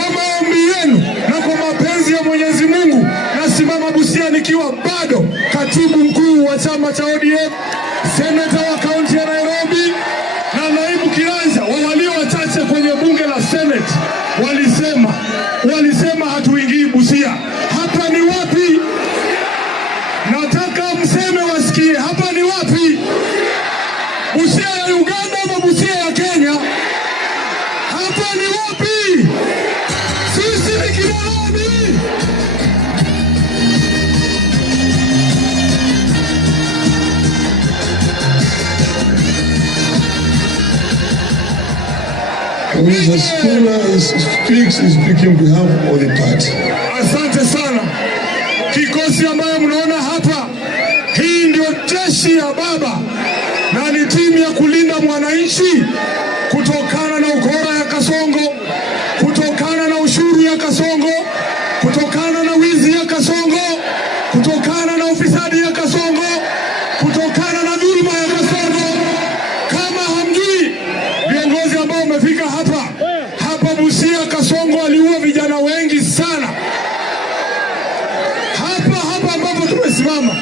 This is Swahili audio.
kwa maombi yenu na kwa mapenzi ya Mwenyezi Mungu, nasimama Busia nikiwa bado katibu mkuu wa chama cha ODM, seneta wa kaunti ya Nairobi na naibu kiranja wa walio wachache kwenye bunge la Senate. Walisema hatuingii Busia. Hapa ni wapi? Nataka mseme wasikie, hapa ni wapi? Busia ya Uganda ama Busia ya Kenya? Hapa ni wapi? Sisi ni kina nani? Mr. Spiller speaks on behalf of the party. Asante sana. Kikosi ambayo mnaona hapa, hii ndio jeshi ya baba na ni timu ya kulinda mwananchi kutokana na ukora ya Kasongo, kutokana na ushuru ya Kasongo, kutokana na wizi ya Kasongo, kutokana na ufisadi ya Kasongo, kutokana na dhulma ya Kasongo. Kama hamjui, viongozi ambao wamefika hapa Busia, Kasongo aliua vijana wengi sana. Hapa ambapo tumesimama